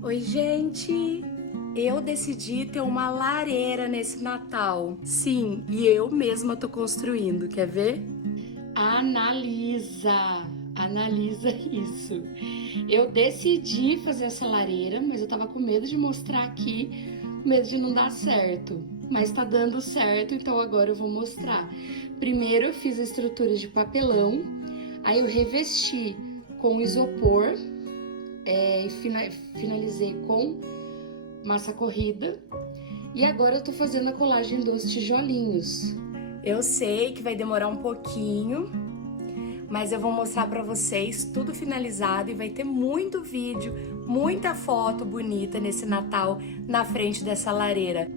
Oi, gente! Eu decidi ter uma lareira nesse Natal. Sim, e eu mesma tô construindo, quer ver? Analisa isso. Eu decidi fazer essa lareira, mas eu tava com medo de mostrar aqui, com medo de não dar certo. Mas tá dando certo, então agora eu vou mostrar. Primeiro eu fiz a estrutura de papelão, aí eu revesti com isopor e finalizei com massa corrida. E agora eu tô fazendo a colagem dos tijolinhos. Eu sei que vai demorar um pouquinho, mas eu vou mostrar pra vocês tudo finalizado e vai ter muito vídeo, muita foto bonita nesse Natal na frente dessa lareira.